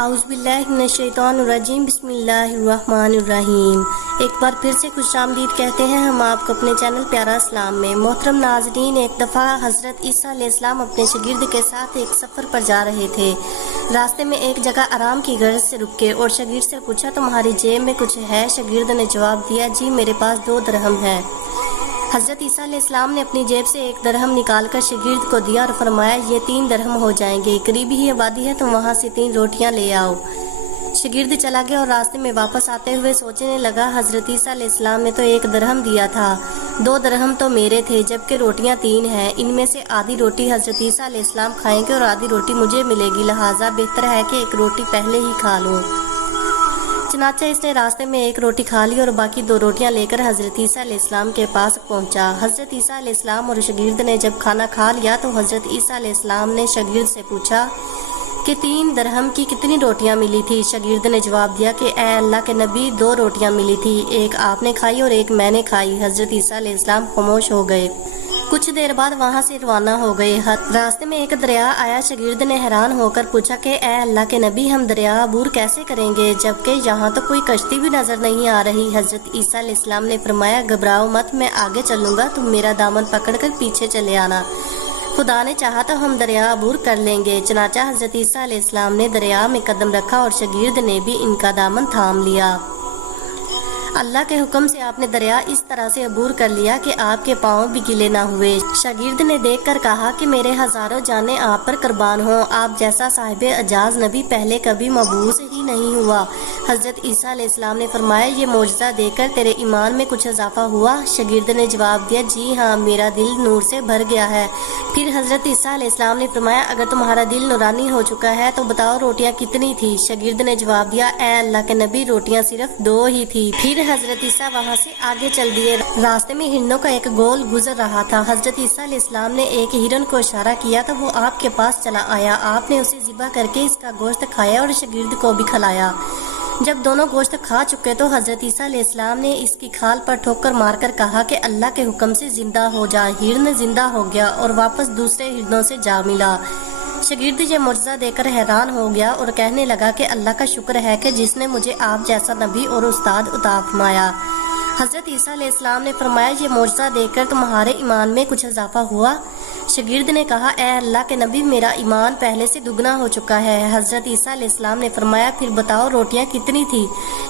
اعوذ باللہ من الشیطان الرجیم، بسم اللہ الرحمن الرحیم۔ ایک بار پھر سے خوش آمدید کہتے ہیں ہم آپ کو اپنے چینل پیارا اسلام میں۔ محترم ناظرین، ایک دفعہ حضرت عیسیٰ علیہ السلام اپنے شاگرد کے ساتھ ایک سفر پر جا رہے تھے۔ راستے میں ایک جگہ آرام کی غرض سے رکے اور شاگرد سے پوچھا تمہاری جیب میں کچھ ہے؟ شاگرد نے جواب دیا جی میرے پاس 2 درہم ہے۔ حضرت عیسیٰ علیہ السلام نے اپنی جیب سے 1 درہم نکال کر شاگرد کو دیا اور فرمایا یہ 3 درہم ہو جائیں گے، قریبی ہی آبادی ہے تم وہاں سے 3 روٹیاں لے آؤ۔ شاگرد چلا گیا اور راستے میں واپس آتے ہوئے سوچنے لگا حضرت عیسیٰ علیہ السلام نے تو 1 درہم دیا تھا، 2 درہم تو میرے تھے جبکہ روٹیاں 3 ہیں، ان میں سے آدھی روٹی حضرت عیسیٰ علیہ السلام کھائیں گے اور آدھی روٹی مجھے ملے گی، لہٰذا بہتر ہے کہ 1 روٹی پہلے ہی کھا لوں۔ چنانچہ اس نے راستے میں 1 روٹی کھا لی اور باقی 2 روٹیاں لے کر حضرت عیسیٰ علیہ السلام کے پاس پہنچا۔ حضرت عیسیٰ علیہ السلام اور شاگرد نے جب کھانا کھا لیا تو حضرت عیسیٰ علیہ السلام نے شاگرد سے پوچھا کہ 3 درہم کی کتنی روٹیاں ملی تھی؟ شاگرد نے جواب دیا کہ اے اللہ کے نبی 2 روٹیاں ملی تھی، 1 آپ نے کھائی اور 1 میں نے کھائی۔ حضرت عیسیٰ علیہ السلام خاموش ہو گئے۔ کچھ دیر بعد وہاں سے روانہ ہو گئے۔ راستے میں ایک دریا آیا۔ شاگرد نے حیران ہو کر پوچھا کہ اے اللہ کے نبی ہم دریا عبور کیسے کریں گے جبکہ یہاں تو کوئی کشتی بھی نظر نہیں آ رہی؟ حضرت عیسیٰ علیہ السلام نے فرمایا گھبراؤ مت، میں آگے چلوں گا، تم میرا دامن پکڑ کر پیچھے چلے آنا، خدا نے چاہا تو ہم دریا عبور کر لیں گے۔ چنانچہ حضرت عیسیٰ علیہ السلام نے دریا میں قدم رکھا اور شاگرد نے بھی ان کا دامن تھام لیا۔ اللہ کے حکم سے آپ نے دریا اس طرح سے عبور کر لیا کہ آپ کے پاؤں بھی گیلے نہ ہوئے۔ شاگرد نے دیکھ کر کہا کہ میرے ہزاروں جانیں آپ پر قربان ہوں، آپ جیسا صاحب اعجاز نبی پہلے کبھی مبعوث ہی نہیں ہوا۔ حضرت عیسیٰ علیہ السلام نے فرمایا یہ معجزہ دیکھ کر تیرے ایمان میں کچھ اضافہ ہوا؟ شاگرد نے جواب دیا جی ہاں، میرا دل نور سے بھر گیا ہے۔ پھر حضرت عیسیٰ علیہ السلام نے فرمایا اگر تمہارا دل نورانی ہو چکا ہے تو بتاؤ روٹیاں کتنی تھی؟ شاگرد نے جواب دیا اے اللہ کے نبی روٹیاں صرف 2 ہی تھی۔ پھر حضرت عیسیٰ وہاں سے آگے چل دیے۔ راستے میں ہرنوں کا ایک گول گزر رہا تھا۔ حضرت عیسیٰ علیہ السلام نے ایک ہرن کو اشارہ کیا تو وہ آپ کے پاس چلا آیا۔ آپ نے اسے ذبح کر کے اس کا گوشت کھایا اور شاگرد کو بھی کھلایا۔ جب دونوں گوشت کھا چکے تو حضرت عیسیٰ علیہ السلام نے اس کی کھال پر ٹھوکر مار کر کہا کہ اللہ کے حکم سے زندہ ہو جا۔ ہرن زندہ ہو گیا اور واپس دوسرے ہرنوں سے جا ملا۔ شاگرد یہ معجزہ دیکھ کر حیران ہو گیا اور کہنے لگا کہ اللہ کا شکر ہے کہ جس نے مجھے آپ جیسا نبی اور استاد عطا فرمایا۔ حضرت عیسیٰ علیہ السلام نے فرمایا یہ معجزہ دیکھ کر تمہارے ایمان میں کچھ اضافہ ہوا؟ شاگرد نے کہا اے اللہ کے نبی میرا ایمان پہلے سے دگنا ہو چکا ہے۔ حضرت عیسیٰ علیہ السلام نے فرمایا پھر بتاؤ روٹیاں کتنی تھی؟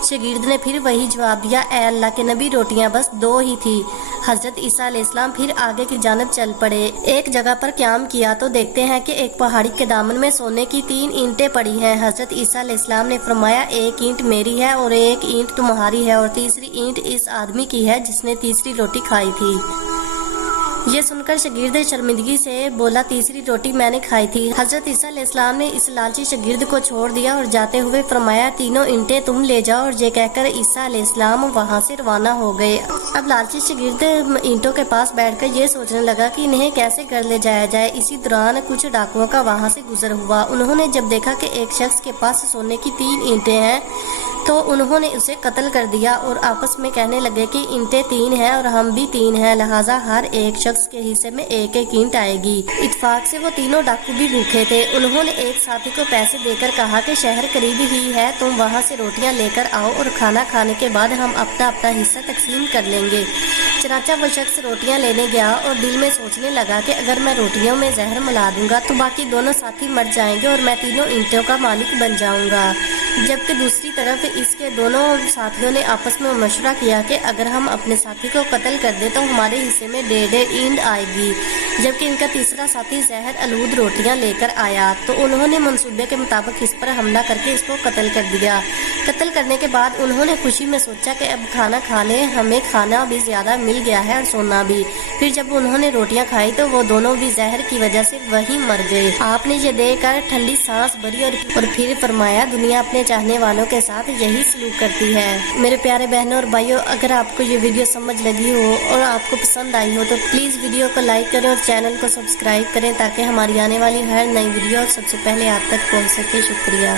شاگرد نے پھر وہی جواب دیا اے اللہ کے نبی روٹیاں بس 2 ہی تھی۔ حضرت عیسیٰ علیہ السلام پھر آگے کی جانب چل پڑے۔ ایک جگہ پر قیام کیا تو دیکھتے ہیں کہ ایک پہاڑی کے دامن میں سونے کی 3 اینٹیں پڑی ہیں۔ حضرت عیسیٰ علیہ السلام نے فرمایا 1 اینٹ میری ہے اور 1 اینٹ تمہاری ہے اور تیسری اینٹ اس آدمی کی ہے جس نے تیسری روٹی کھائی تھی۔ یہ سن کر شاگرد شرمندگی سے بولا تیسری روٹی میں نے کھائی تھی۔ حضرت عیسیٰ علیہ السلام نے اس لالچی شاگرد کو چھوڑ دیا اور جاتے ہوئے فرمایا 3 اینٹیں تم لے جاؤ، اور یہ کہہ کر عیسیٰ علیہ السلام وہاں سے روانہ ہو گئے۔ اب لالچی شاگرد اینٹوں کے پاس بیٹھ کر یہ سوچنے لگا کہ انہیں کیسے گھر لے جایا جائے۔ اسی دوران کچھ ڈاکوؤں کا وہاں سے گزر ہوا۔ انہوں نے جب دیکھا کہ ایک شخص کے پاس سونے کی 3 اینٹیں ہیں تو انہوں نے اسے قتل کر دیا اور آپس میں کہنے لگے کہ اینٹیں 3 ہیں اور ہم بھی 3 ہیں، لہٰذا ہر ایک شخص کے حصے میں 1 اینٹ آئے گی۔ اتفاق سے وہ تینوں ڈاکو بھی بھوکے تھے۔ انہوں نے ایک ساتھی کو پیسے دے کر کہا کہ شہر قریب ہی ہے، تم وہاں سے روٹیاں لے کر آؤ اور کھانا کھانے کے بعد ہم اپنا اپنا حصہ تقسیم کر لیں گے۔ چنانچہ وہ شخص روٹیاں لینے گیا اور دل میں سوچنے لگا کہ اگر میں روٹیوں میں زہر ملا دوں گا تو باقی دونوں ساتھی مر جائیں گے اور میں 3 اینٹوں کا مالک بن جاؤں گا، جبکہ دوسری طرف اس کے دونوں ساتھیوں نے آپس میں مشورہ کیا کہ اگر ہم اپنے ساتھی کو قتل کر دیں تو ہمارے حصے میں 1.5 اینٹ آئے گی، جبکہ ان کا تیسرا ساتھی زہر آلود روٹیاں لے کر آیا تو انہوں نے منصوبے کے مطابق اس پر حملہ کر کے اس کو قتل کر دیا۔ قتل کرنے کے بعد انہوں نے خوشی میں سوچا کہ اب کھانا کھا لیں، ہمیں کھانا بھی زیادہ مل گیا ہے اور سونا بھی۔ پھر جب انہوں نے روٹیاں کھائی تو وہ دونوں بھی زہر کی وجہ سے وہیں مر گئے۔ آپ نے یہ دیکھ کر ٹھنڈی سانس بھری اور پھر فرمایا دنیا اپنے چاہنے والوں کے ساتھ یہی سلوک کرتی ہے۔ میرے پیارے بہنوں اور بھائیوں، اگر آپ کو یہ ویڈیو سمجھ لگی ہو اور آپ کو پسند آئی ہو تو پلیز ویڈیو کو لائک کریں اور چینل کو سبسکرائب کریں تاکہ ہماری آنے والی ہر نئی ویڈیو سب سے پہلے آپ تک پہنچ سکے۔ شکریہ۔